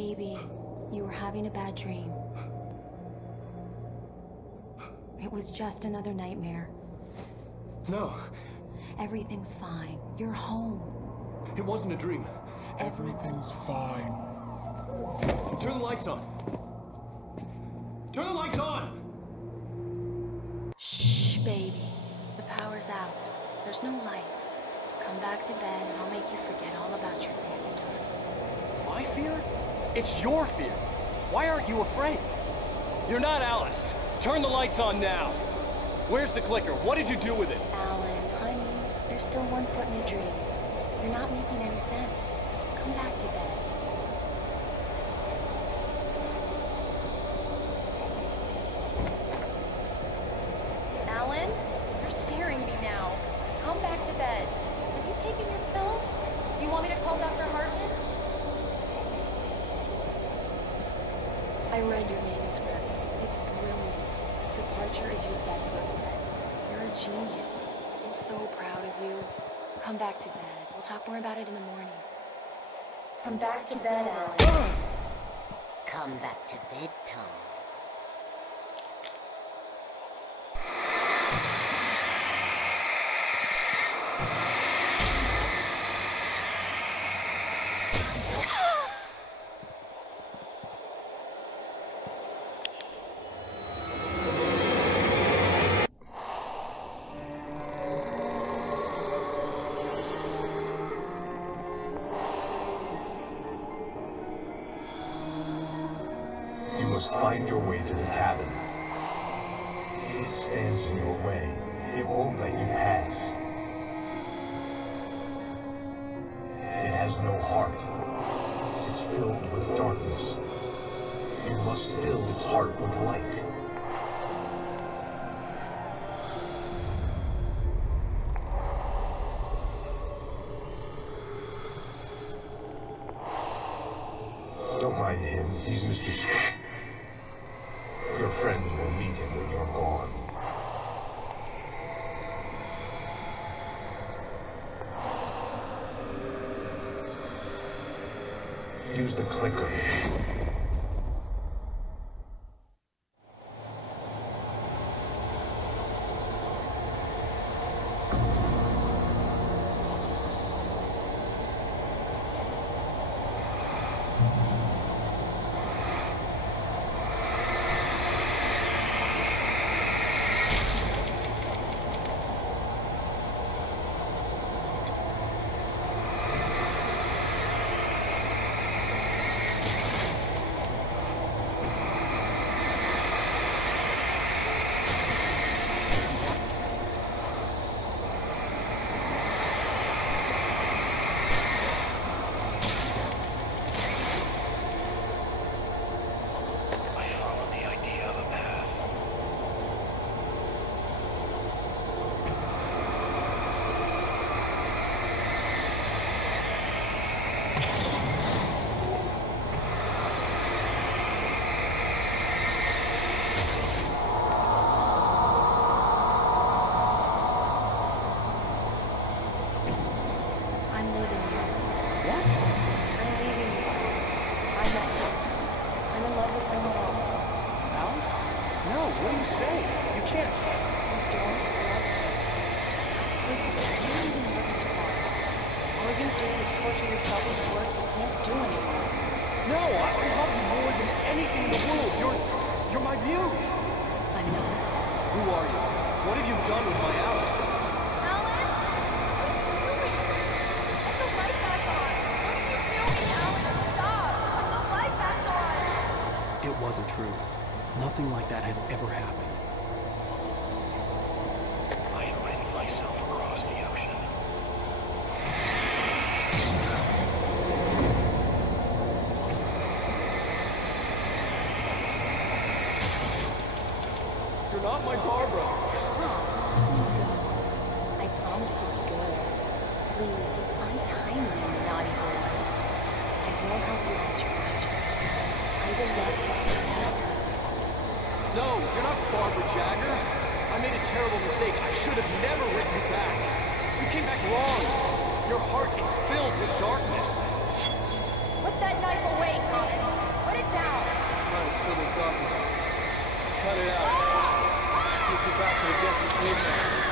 Baby, you were having a bad dream. It was just another nightmare. No. Everything's fine. You're home. It wasn't a dream. Everything's fine. Turn the lights on. Turn the lights on! Shh, baby. The power's out. There's no light. Come back to bed and I'll make you forget all about your fear in the dark. My fear? It's your fear. Why aren't you afraid? You're not Alice. Turn the lights on now. Where's the clicker? What did you do with it? Alan, honey, you're still 1 foot in a dream. You're not making any sense. Come back to bed. Alan, you're scaring me now. Come back to bed. Have you taken your pills? Do you want me to call Dr. Hartman? I read your manuscript. It's brilliant. Departure is your best regret. You're a genius. I'm so proud of you. Come back to bed. We'll talk more about it in the morning. Come back to bed, Alan. Come back to bed, Tom. Find your way to the cabin. It stands in your way. It won't let you pass. It has no heart. It's filled with darkness. You must fill its heart with light. Don't mind him. He's Mr. Scott. Your friends will meet him when you're gone. Use the clicker. Wasn't true. Nothing like that had ever happened. I invited myself across the ocean. You're not my Barbara. Tom, I promise to be good. Please, untie me, you naughty boy. I will help you reach your masterpiece. I will love you forever. No, you're not Barbara Jagger. I made a terrible mistake. I should have never written you back. You came back wrong. Your heart is filled with darkness. What that knife away, Thomas. Put it down. Mine is filled with darkness. Cut it out. Take you back to the depths of caveman.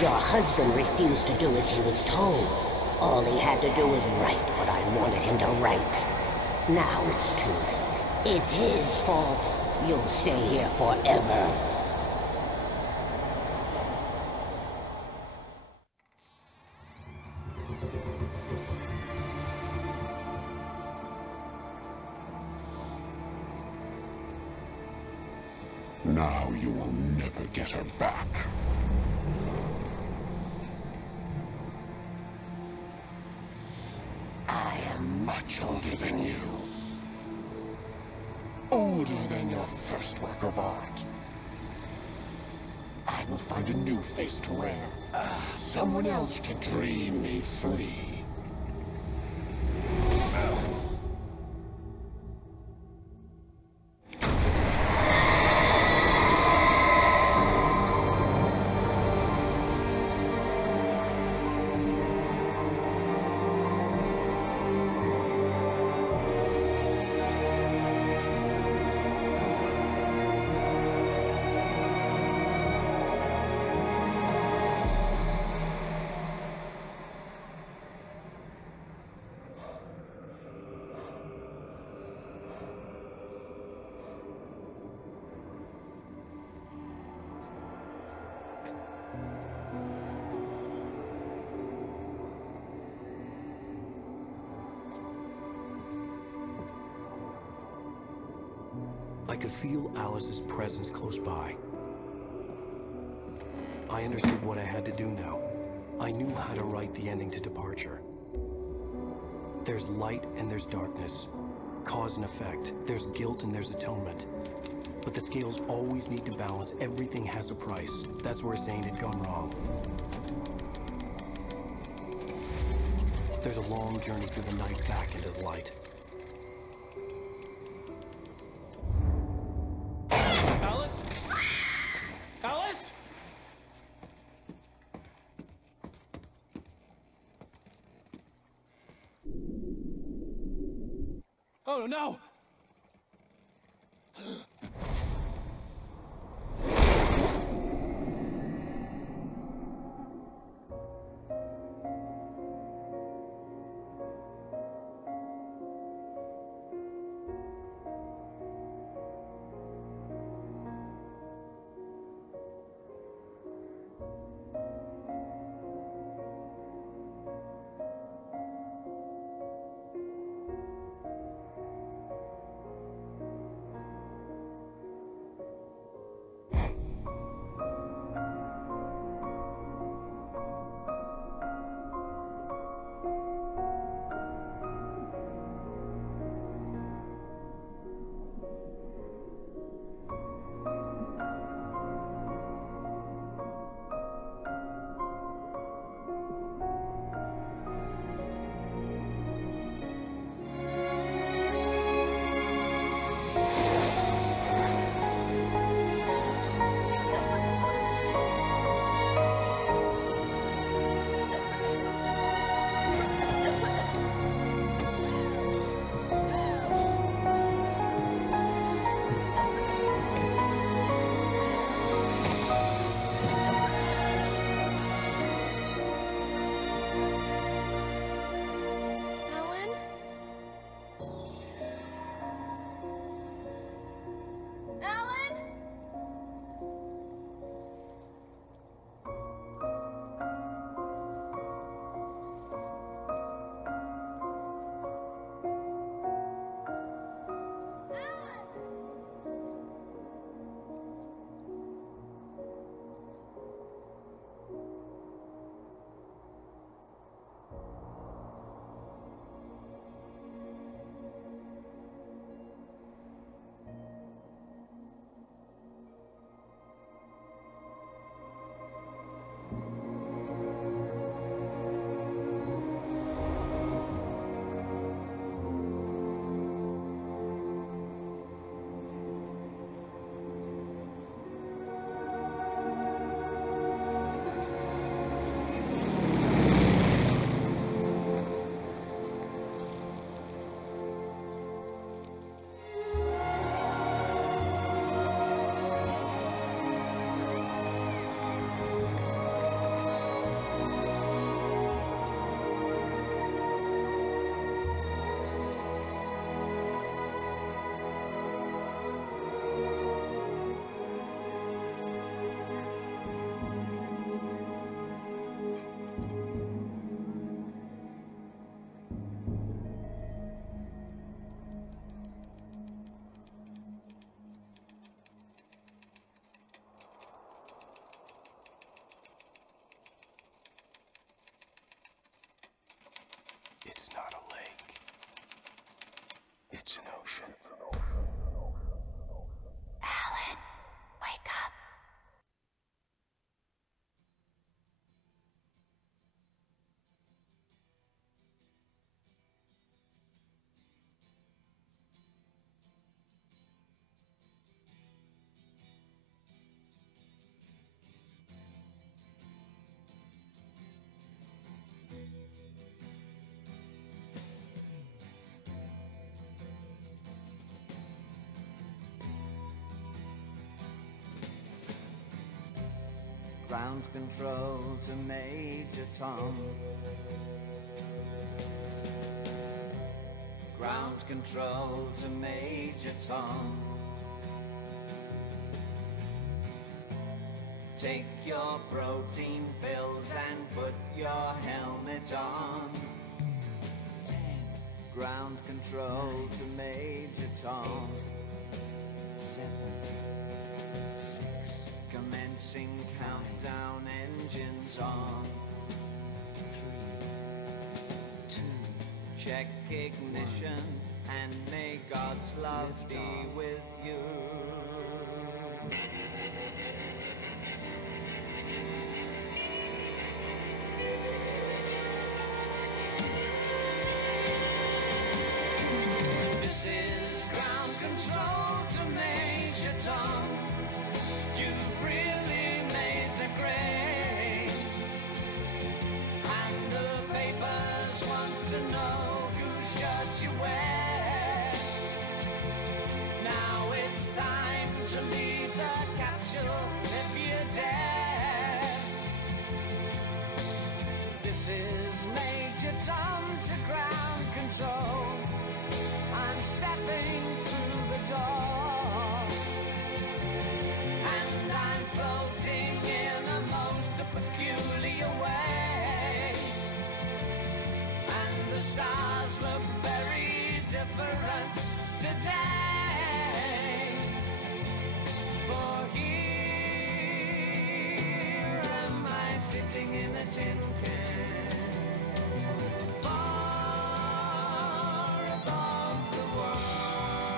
Your husband refused to do as he was told. All he had to do was write what I wanted him to write. Now it's too late. It's his fault. You'll stay here forever. Now you will never get her back. I am much older than you. Older than your first work of art. I will find a new face to wear. Someone else to dream me free. I could feel Alice's presence close by. I understood what I had to do now. I knew how to write the ending to Departure. There's light and there's darkness. Cause and effect. There's guilt and there's atonement. But the scales always need to balance. Everything has a price. That's where Zane had gone wrong. There's a long journey through the night back into the light. Alice? Alice? Oh no! Ground control to Major Tom. Ground control to Major Tom. Take your protein pills and put your helmet on. 10. Ground control 9, to Major Tom. 8, 7, 6. Commencing 5, countdown, engines on. 3, 2. Check ignition 1, and may God's love be with you. This is ground control to Major Tom. You've really made the grade, and the papers want to know whose shirt you wear. Now it's time to leave the capsule if you dare. This is Major Tom to ground control. I'm stepping through the door, and I'm floating in a most peculiar way, and the stars look very different today. For here am I sitting in a tin can. Far above the world.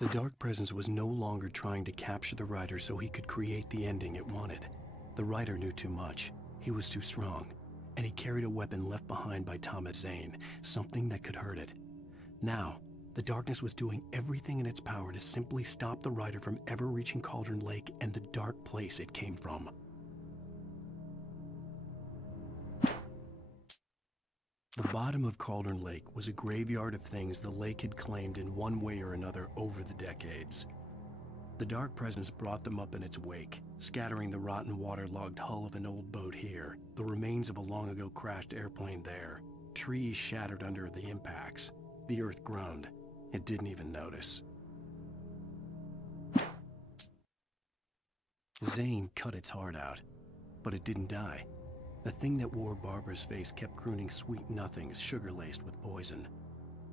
The dark presence was no longer trying to capture the writer so he could create the ending it wanted. The writer knew too much. He was too strong. And he carried a weapon left behind by Thomas Zane, something that could hurt it. Now, the darkness was doing everything in its power to simply stop the writer from ever reaching Cauldron Lake and the dark place it came from. The bottom of Cauldron Lake was a graveyard of things the lake had claimed in one way or another over the decades. The dark presence brought them up in its wake, scattering the rotten waterlogged hull of an old boat here, the remains of a long-ago crashed airplane there, trees shattered under the impacts. The earth groaned. It didn't even notice. Zane cut its heart out, but it didn't die. The thing that wore Barbara's face kept crooning sweet nothings sugar-laced with poison.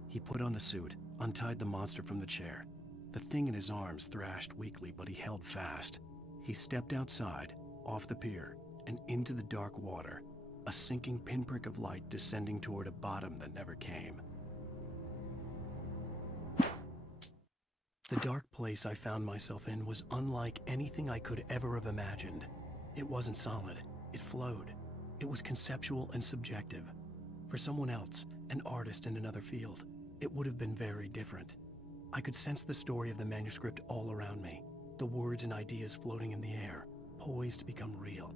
He put on the suit, untied the monster from the chair. The thing in his arms thrashed weakly, but he held fast. He stepped outside, off the pier, and into the dark water, a sinking pinprick of light descending toward a bottom that never came. The dark place I found myself in was unlike anything I could ever have imagined. It wasn't solid. It flowed. It was conceptual and subjective. For someone else, an artist in another field, it would have been very different. I could sense the story of the manuscript all around me, the words and ideas floating in the air, poised to become real.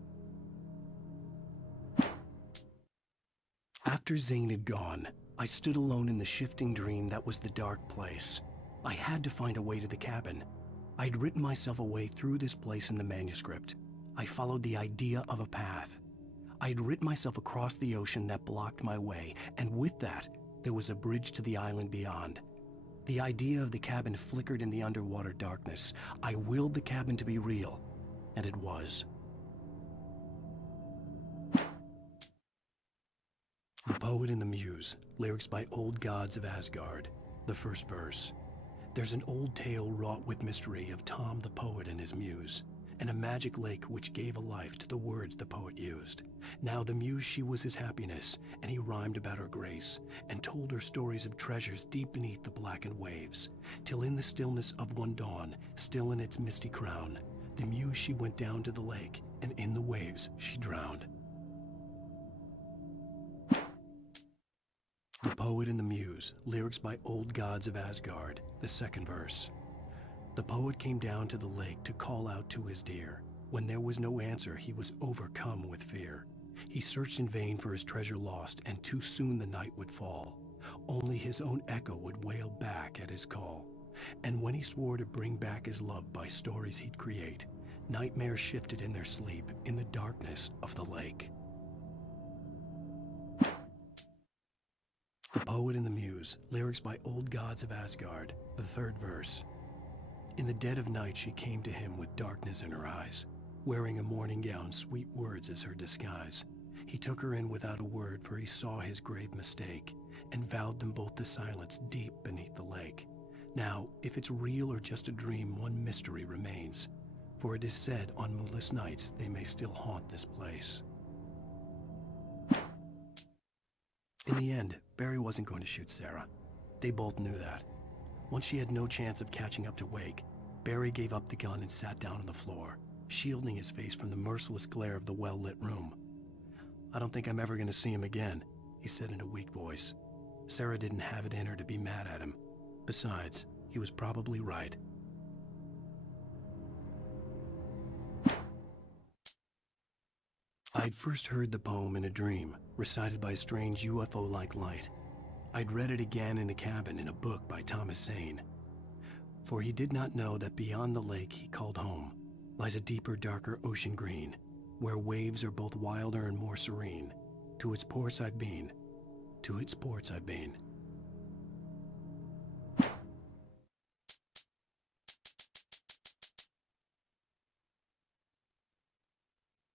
After Zane had gone, I stood alone in the shifting dream that was the dark place. I had to find a way to the cabin. I'd written myself a way through this place in the manuscript. I followed the idea of a path. I'd written myself across the ocean that blocked my way, and with that, there was a bridge to the island beyond. The idea of the cabin flickered in the underwater darkness. I willed the cabin to be real, and it was. The Poet and the Muse, lyrics by Old Gods of Asgard, the first verse. There's an old tale wrought with mystery of Tom the poet and his muse, and a magic lake which gave a life to the words the poet used. Now the muse, she was his happiness, and he rhymed about her grace, and told her stories of treasures deep beneath the blackened waves, till in the stillness of one dawn, still in its misty crown, the muse she went down to the lake, and in the waves she drowned. The Poet and the Muse, lyrics by Old Gods of Asgard, the second verse. The poet came down to the lake to call out to his dear. When there was no answer, he was overcome with fear. He searched in vain for his treasure lost, and too soon the night would fall. Only his own echo would wail back at his call. And when he swore to bring back his love by stories he'd create, nightmares shifted in their sleep in the darkness of the lake. The Poet and the Muse, lyrics by Old Gods of Asgard, the third verse. In the dead of night she came to him with darkness in her eyes, wearing a mourning gown, sweet words as her disguise. He took her in without a word, for he saw his grave mistake, and vowed them both to silence deep beneath the lake. Now, if it's real or just a dream, one mystery remains, for it is said on moonless nights they may still haunt this place. In the end, Barry wasn't going to shoot Sarah. They both knew that. Once she had no chance of catching up to Wake, Barry gave up the gun and sat down on the floor, shielding his face from the merciless glare of the well-lit room. "I don't think I'm ever going to see him again," he said in a weak voice. Sarah didn't have it in her to be mad at him. Besides, he was probably right. I'd first heard the poem in a dream, recited by a strange UFO-like light. I'd read it again in the cabin in a book by Thomas Zane. For he did not know that beyond the lake he called home lies a deeper, darker ocean green, where waves are both wilder and more serene. To its ports I've been, to its ports I've been.